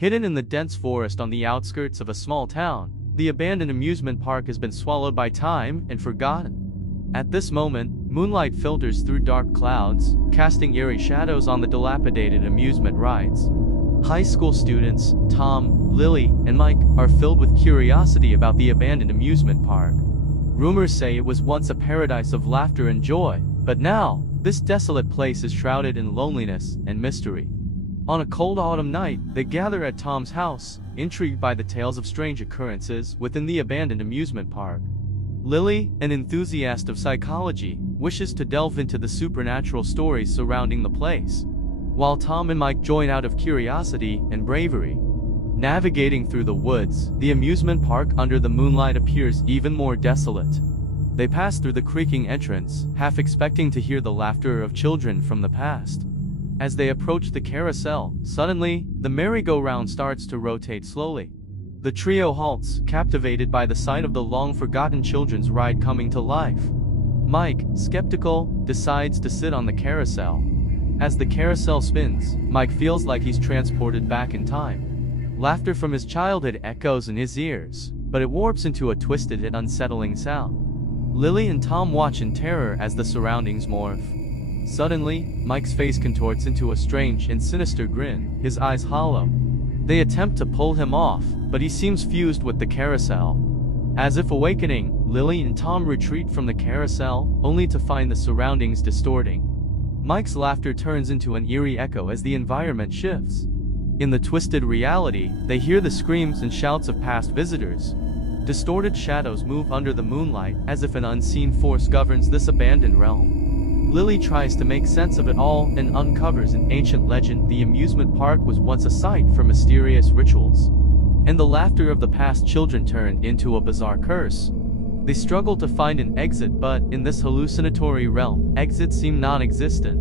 Hidden in the dense forest on the outskirts of a small town, the abandoned amusement park has been swallowed by time and forgotten. At this moment, moonlight filters through dark clouds, casting eerie shadows on the dilapidated amusement rides. High school students, Tom, Lily, and Mike, are filled with curiosity about the abandoned amusement park. Rumors say it was once a paradise of laughter and joy, but now, this desolate place is shrouded in loneliness and mystery. On a cold autumn night, they gather at Tom's house, intrigued by the tales of strange occurrences within the abandoned amusement park. Lily, an enthusiast of psychology, wishes to delve into the supernatural stories surrounding the place, while Tom and Mike join out of curiosity and bravery. Navigating through the woods, the amusement park under the moonlight appears even more desolate. They pass through the creaking entrance, half expecting to hear the laughter of children from the past. As they approach the carousel, suddenly, the merry-go-round starts to rotate slowly. The trio halts, captivated by the sight of the long-forgotten children's ride coming to life. Mike, skeptical, decides to sit on the carousel. As the carousel spins, Mike feels like he's transported back in time. Laughter from his childhood echoes in his ears, but it warps into a twisted and unsettling sound. Lily and Tom watch in terror as the surroundings morph. Suddenly, Mike's face contorts into a strange and sinister grin, his eyes hollow. They attempt to pull him off, but he seems fused with the carousel. As if awakening, Lily and Tom retreat from the carousel, only to find the surroundings distorting. Mike's laughter turns into an eerie echo as the environment shifts. In the twisted reality, they hear the screams and shouts of past visitors. Distorted shadows move under the moonlight, as if an unseen force governs this abandoned realm. Lily tries to make sense of it all and uncovers an ancient legend. The amusement park was once a site for mysterious rituals, and the laughter of the past children turned into a bizarre curse. They struggle to find an exit, but in this hallucinatory realm, exits seem non-existent.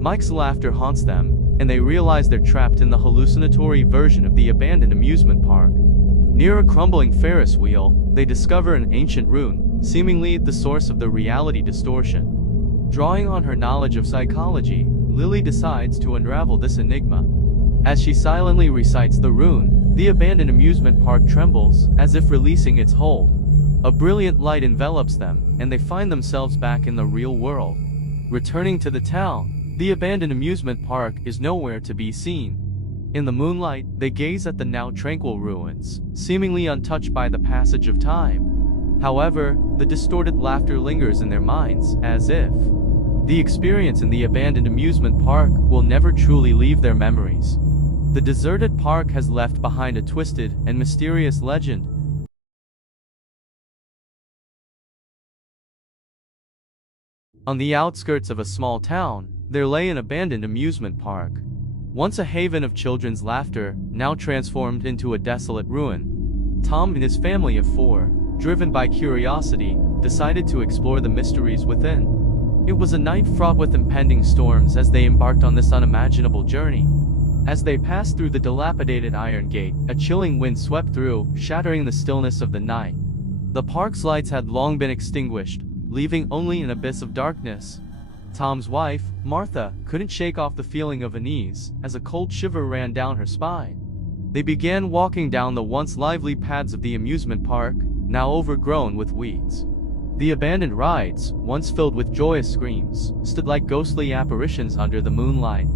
Mike's laughter haunts them, and they realize they're trapped in the hallucinatory version of the abandoned amusement park. Near a crumbling Ferris wheel, they discover an ancient rune, seemingly the source of the reality distortion. Drawing on her knowledge of psychology, Lily decides to unravel this enigma. As she silently recites the rune, the abandoned amusement park trembles, as if releasing its hold. A brilliant light envelops them, and they find themselves back in the real world. Returning to the town, the abandoned amusement park is nowhere to be seen. In the moonlight, they gaze at the now tranquil ruins, seemingly untouched by the passage of time. However, the distorted laughter lingers in their minds, as if the experience in the abandoned amusement park will never truly leave their memories. The deserted park has left behind a twisted and mysterious legend. On the outskirts of a small town, there lay an abandoned amusement park. Once a haven of children's laughter, now transformed into a desolate ruin. Tom and his family of 4, driven by curiosity, decided to explore the mysteries within. It was a night fraught with impending storms as they embarked on this unimaginable journey. As they passed through the dilapidated iron gate, a chilling wind swept through, shattering the stillness of the night. The park's lights had long been extinguished, leaving only an abyss of darkness. Tom's wife, Martha, couldn't shake off the feeling of unease, as a cold shiver ran down her spine. They began walking down the once lively paths of the amusement park, now overgrown with weeds. The abandoned rides, once filled with joyous screams, stood like ghostly apparitions under the moonlight.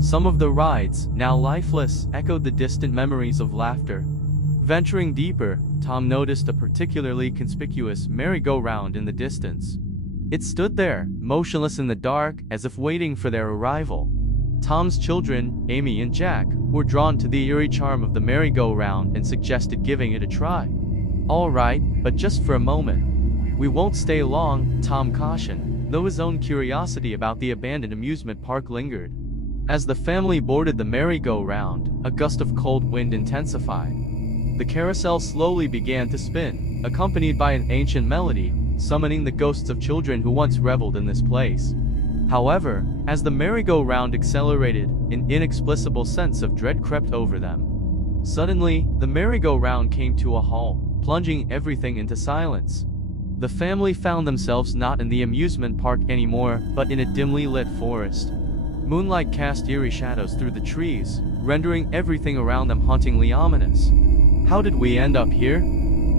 Some of the rides, now lifeless, echoed the distant memories of laughter. Venturing deeper, Tom noticed a particularly conspicuous merry-go-round in the distance. It stood there, motionless in the dark, as if waiting for their arrival. Tom's children, Amy and Jack, were drawn to the eerie charm of the merry-go-round and suggested giving it a try. "All right, but just for a moment. We won't stay long," Tom cautioned, though his own curiosity about the abandoned amusement park lingered. As the family boarded the merry-go-round, a gust of cold wind intensified. The carousel slowly began to spin, accompanied by an ancient melody, summoning the ghosts of children who once reveled in this place. However, as the merry-go-round accelerated, an inexplicable sense of dread crept over them. Suddenly, the merry-go-round came to a halt, plunging everything into silence. The family found themselves not in the amusement park anymore, but in a dimly lit forest. Moonlight cast eerie shadows through the trees, rendering everything around them hauntingly ominous. "How did we end up here?"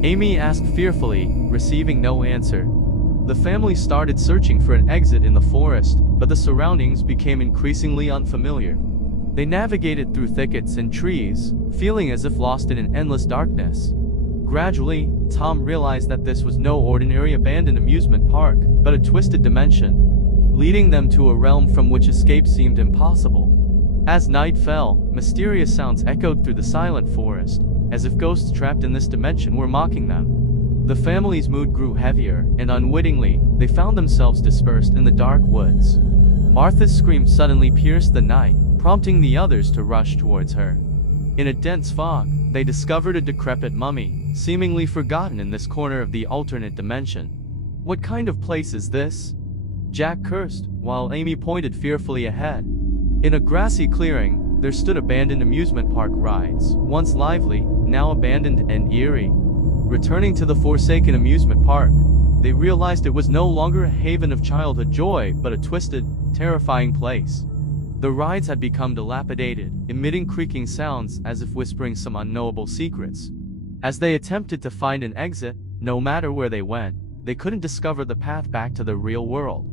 Amy asked fearfully, receiving no answer. The family started searching for an exit in the forest, but the surroundings became increasingly unfamiliar. They navigated through thickets and trees, feeling as if lost in an endless darkness. Gradually, Tom realized that this was no ordinary abandoned amusement park, but a twisted dimension, leading them to a realm from which escape seemed impossible. As night fell, mysterious sounds echoed through the silent forest, as if ghosts trapped in this dimension were mocking them. The family's mood grew heavier, and unwittingly, they found themselves dispersed in the dark woods. Martha's scream suddenly pierced the night, prompting the others to rush towards her. In a dense fog, they discovered a decrepit mummy, seemingly forgotten in this corner of the alternate dimension. "What kind of place is this?" Jack cursed, while Amy pointed fearfully ahead. In a grassy clearing, there stood abandoned amusement park rides, once lively, now abandoned and eerie. Returning to the forsaken amusement park, they realized it was no longer a haven of childhood joy, but a twisted, terrifying place. The rides had become dilapidated, emitting creaking sounds as if whispering some unknowable secrets. As they attempted to find an exit, no matter where they went, they couldn't discover the path back to the real world.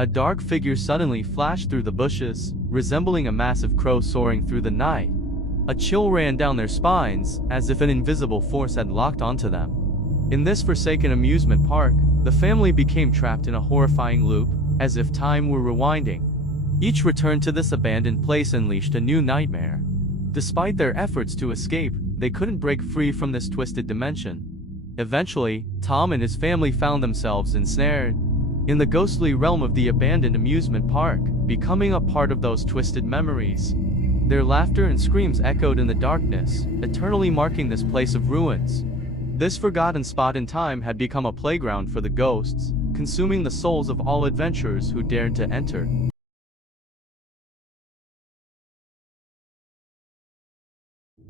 A dark figure suddenly flashed through the bushes, resembling a massive crow soaring through the night. A chill ran down their spines, as if an invisible force had locked onto them. In this forsaken amusement park, the family became trapped in a horrifying loop, as if time were rewinding. Each return to this abandoned place unleashed a new nightmare. Despite their efforts to escape, they couldn't break free from this twisted dimension. Eventually, Tom and his family found themselves ensnared in the ghostly realm of the abandoned amusement park, becoming a part of those twisted memories. Their laughter and screams echoed in the darkness, eternally marking this place of ruins. This forgotten spot in time had become a playground for the ghosts, consuming the souls of all adventurers who dared to enter.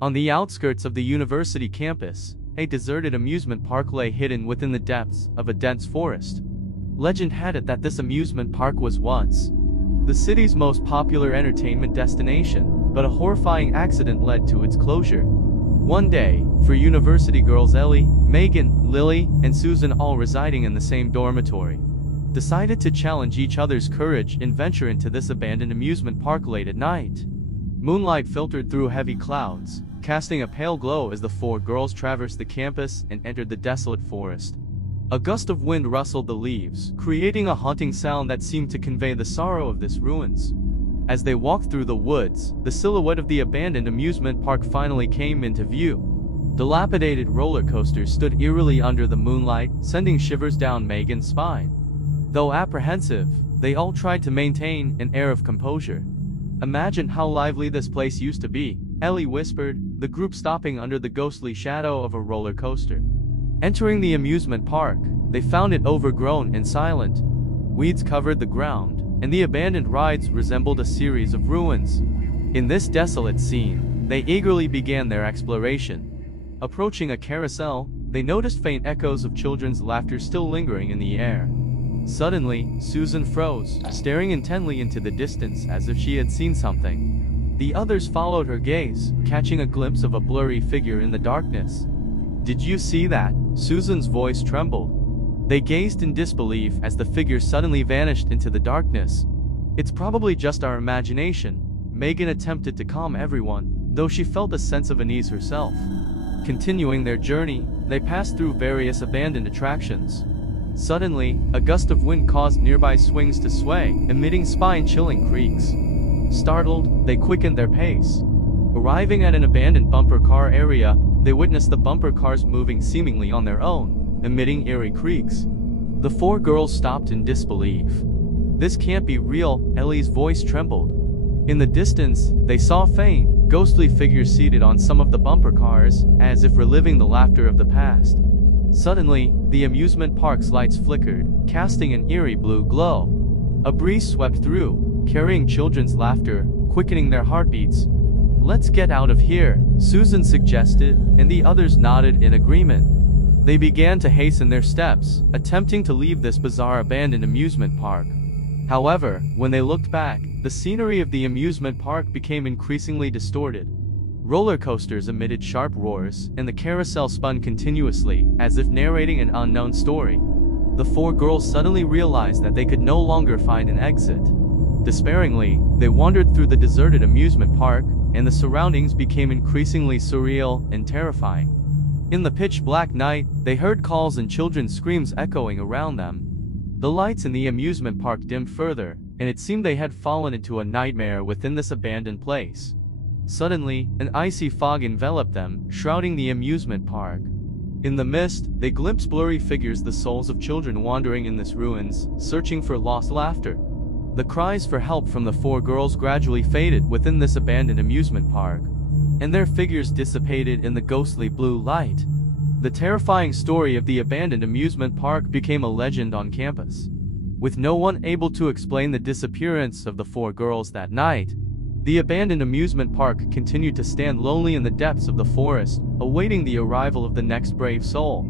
On the outskirts of the university campus, a deserted amusement park lay hidden within the depths of a dense forest. Legend had it that this amusement park was once the city's most popular entertainment destination, but a horrifying accident led to its closure. One day, for university girls Ellie, Megan, Lily, and Susan, all residing in the same dormitory, decided to challenge each other's courage and venture into this abandoned amusement park late at night. Moonlight filtered through heavy clouds, casting a pale glow as the four girls traversed the campus and entered the desolate forest. A gust of wind rustled the leaves, creating a haunting sound that seemed to convey the sorrow of this ruins. As they walked through the woods, the silhouette of the abandoned amusement park finally came into view. Dilapidated roller coasters stood eerily under the moonlight, sending shivers down Megan's spine. Though apprehensive, they all tried to maintain an air of composure. "Imagine how lively this place used to be," Ellie whispered, the group stopping under the ghostly shadow of a roller coaster. Entering the amusement park, they found it overgrown and silent. Weeds covered the ground, and the abandoned rides resembled a series of ruins. In this desolate scene, they eagerly began their exploration. Approaching a carousel, they noticed faint echoes of children's laughter still lingering in the air. Suddenly, Susan froze, staring intently into the distance as if she had seen something. The others followed her gaze, catching a glimpse of a blurry figure in the darkness. "Did you see that?" Susan's voice trembled. They gazed in disbelief as the figure suddenly vanished into the darkness. "It's probably just our imagination," Megan attempted to calm everyone, though she felt a sense of unease herself. Continuing their journey, they passed through various abandoned attractions. Suddenly, a gust of wind caused nearby swings to sway, emitting spine-chilling creaks. Startled, they quickened their pace. Arriving at an abandoned bumper car area, they witnessed the bumper cars moving seemingly on their own, emitting eerie creaks. The four girls stopped in disbelief. "This can't be real," Ellie's voice trembled. In the distance, they saw faint, ghostly figures seated on some of the bumper cars, as if reliving the laughter of the past. Suddenly, the amusement park's lights flickered, casting an eerie blue glow. A breeze swept through, carrying children's laughter, quickening their heartbeats. "Let's get out of here," Susan suggested, and the others nodded in agreement. They began to hasten their steps, attempting to leave this bizarre abandoned amusement park. However, when they looked back, the scenery of the amusement park became increasingly distorted. Roller coasters emitted sharp roars, and the carousel spun continuously, as if narrating an unknown story. The four girls suddenly realized that they could no longer find an exit. Despairingly, they wandered through the deserted amusement park, and the surroundings became increasingly surreal and terrifying. In the pitch-black night, they heard calls and children's screams echoing around them. The lights in the amusement park dimmed further, and it seemed they had fallen into a nightmare within this abandoned place. Suddenly, an icy fog enveloped them, shrouding the amusement park. In the mist, they glimpsed blurry figures, the souls of children wandering in this ruins, searching for lost laughter. The cries for help from the four girls gradually faded within this abandoned amusement park, and their figures dissipated in the ghostly blue light. The terrifying story of the abandoned amusement park became a legend on campus. With no one able to explain the disappearance of the four girls that night, the abandoned amusement park continued to stand lonely in the depths of the forest, awaiting the arrival of the next brave soul.